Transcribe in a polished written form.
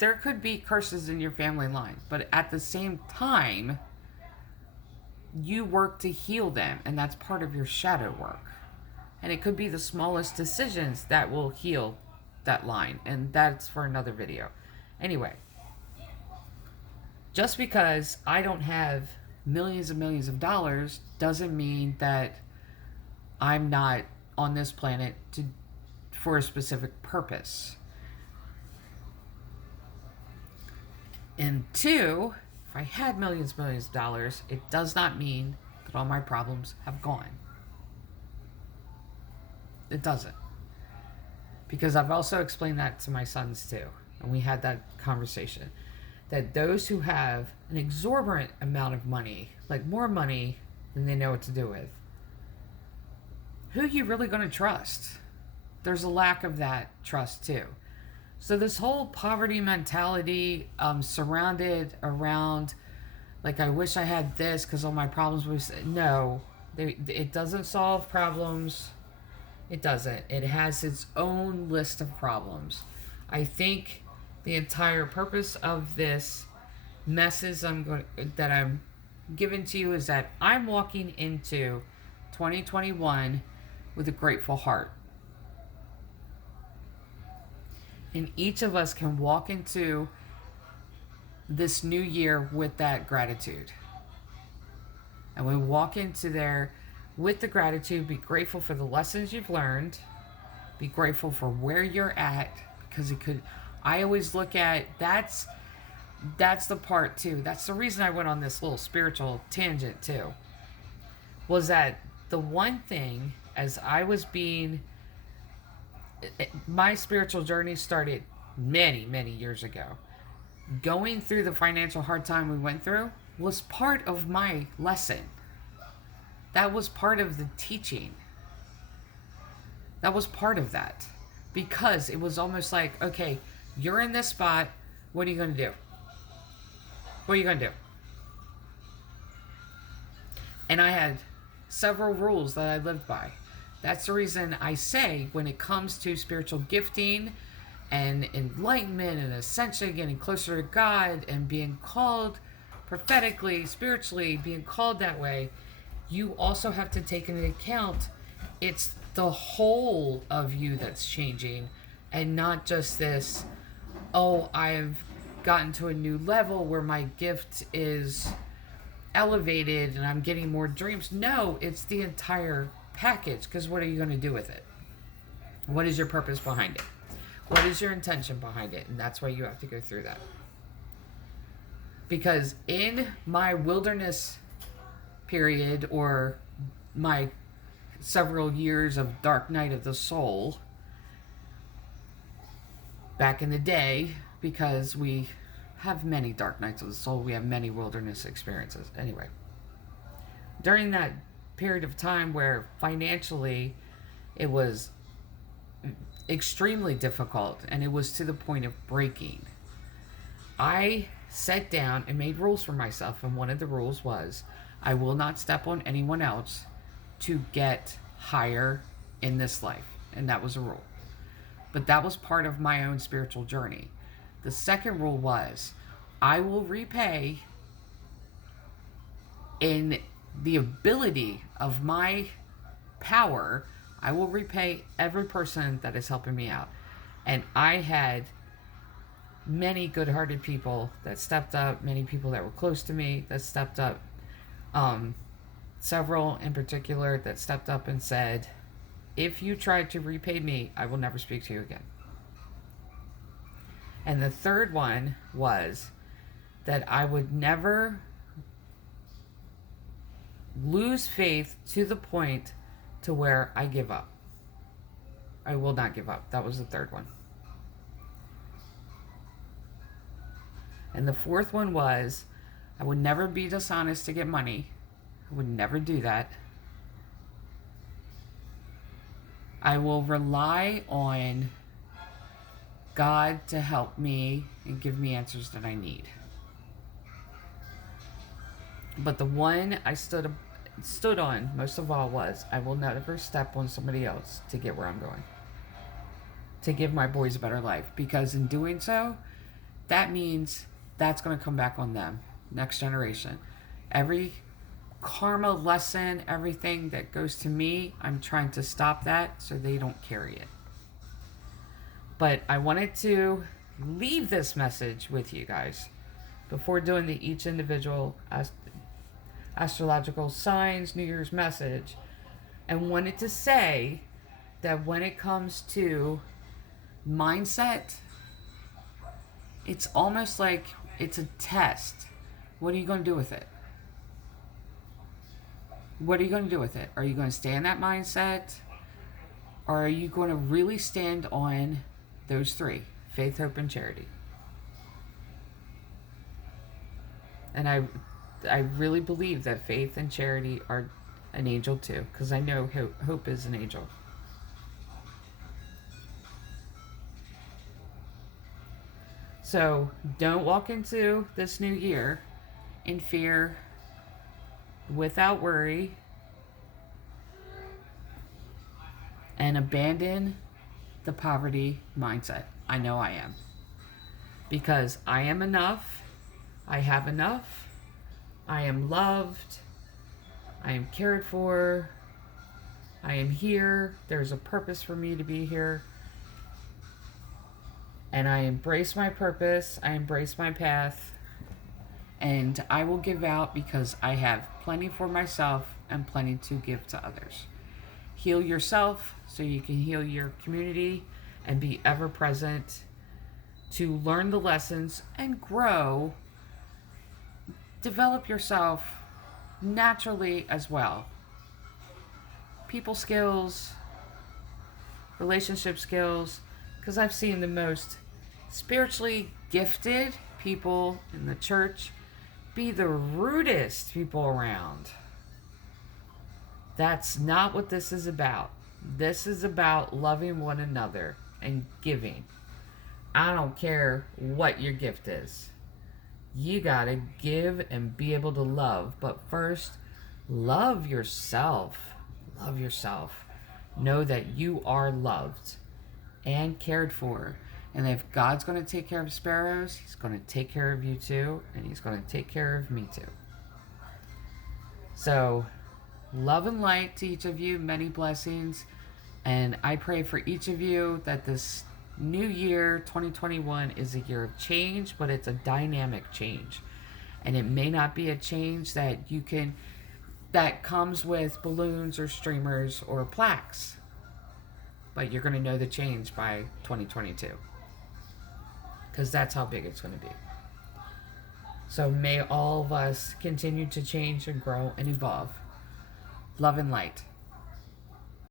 there could be curses in your family line, but at the same time, you work to heal them, and that's part of your shadow work. And it could be the smallest decisions that will heal that line, and that's for another video. Anyway, just because I don't have millions and millions of dollars doesn't mean that I'm not on this planet for a specific purpose. And two, if I had millions and millions of dollars, it does not mean that all my problems have gone. It doesn't. Because I've also explained that to my sons too. And we had that conversation. That those who have an exorbitant amount of money, like more money than they know what to do with, who are you really going to trust? There's a lack of that trust too. So this whole poverty mentality surrounded around, like, I wish I had this because all my problems was... No, it doesn't solve problems. It doesn't. It has its own list of problems. I think the entire purpose of this message that I'm giving to you is that I'm walking into 2021 with a grateful heart. And each of us can walk into this new year with that gratitude. And we walk into there with the gratitude, be grateful for the lessons you've learned, be grateful for where you're at, because I always look at, that's the part too. That's the reason I went on this little spiritual tangent too. Was that the one thing, as I was my spiritual journey started many, many years ago. Going through the financial hard time we went through was part of my lesson. That was part of the teaching. That was part of that. Because it was almost like, okay, you're in this spot, what are you going to do? What are you going to do? And I had several rules that I lived by. That's the reason I say, when it comes to spiritual gifting and enlightenment and ascension, getting closer to God and being called prophetically, spiritually, being called that way, you also have to take into account it's the whole of you that's changing, and not just this, oh, I've gotten to a new level where my gift is elevated and I'm getting more dreams. No, it's the entire package, because what are you going to do with it? What is your purpose behind it? What is your intention behind it? And that's why you have to go through that. Because in my wilderness period, or my several years of dark night of the soul, back in the day, because we have many dark nights of the soul, we have many wilderness experiences. Anyway, during that period of time where financially it was extremely difficult and it was to the point of breaking, I sat down and made rules for myself. And one of the rules was, I will not step on anyone else to get higher in this life. And that was a rule. But that was part of my own spiritual journey. The second rule was, I will repay in the ability of my power. I will repay every person that is helping me out. And I had many good-hearted people that stepped up, many people that were close to me that stepped up, several in particular that stepped up and said, if you try to repay me, I will never speak to you again. And the third one was that I would never lose faith to the point to where I give up. I will not give up. That was the third one. And the fourth one was, I would never be dishonest to get money. I would never do that. I will rely on God to help me and give me answers that I need. But the one I stood on most of all was, I will never step on somebody else to get where I'm going. To give my boys a better life. Because in doing so, that means that's going to come back on them, next generation. Every karma lesson, everything that goes to me, I'm trying to stop that so they don't carry it. But I wanted to leave this message with you guys before doing the each individual astrological signs New Year's message, and wanted to say that when it comes to mindset, it's almost like it's a test. What are you going to do with it? What are you going to do with it? Are you going to stay in that mindset? Or are you going to really stand on those three: faith, hope, and charity? And I really believe that faith and charity are an angel too, because I know hope is an angel. So don't walk into this new year in fear, without worry, and abandon the poverty mindset. I know I am. Because I am enough. I have enough. I am loved. I am cared for. I am here. There's a purpose for me to be here. And I embrace my purpose. I embrace my path. And I will give out because I have plenty for myself and plenty to give to others. Heal yourself so you can heal your community and be ever present to learn the lessons and grow. Develop yourself naturally as well. People skills, relationship skills, because I've seen the most spiritually gifted people in the church be the rudest people around. That's not what this is about. This is about loving one another and giving. I don't care what your gift is. You gotta give and be able to love. But first, love yourself. Love yourself. Know that you are loved and cared for. And if God's going to take care of sparrows, He's going to take care of you too. And He's going to take care of me too. So, love and light to each of you. Many blessings. And I pray for each of you that this new year, 2021, is a year of change, but it's a dynamic change. And it may not be a change that comes with balloons or streamers or plaques. But you're going to know the change by 2022. Because that's how big it's going to be. So may all of us continue to change and grow and evolve. Love and light.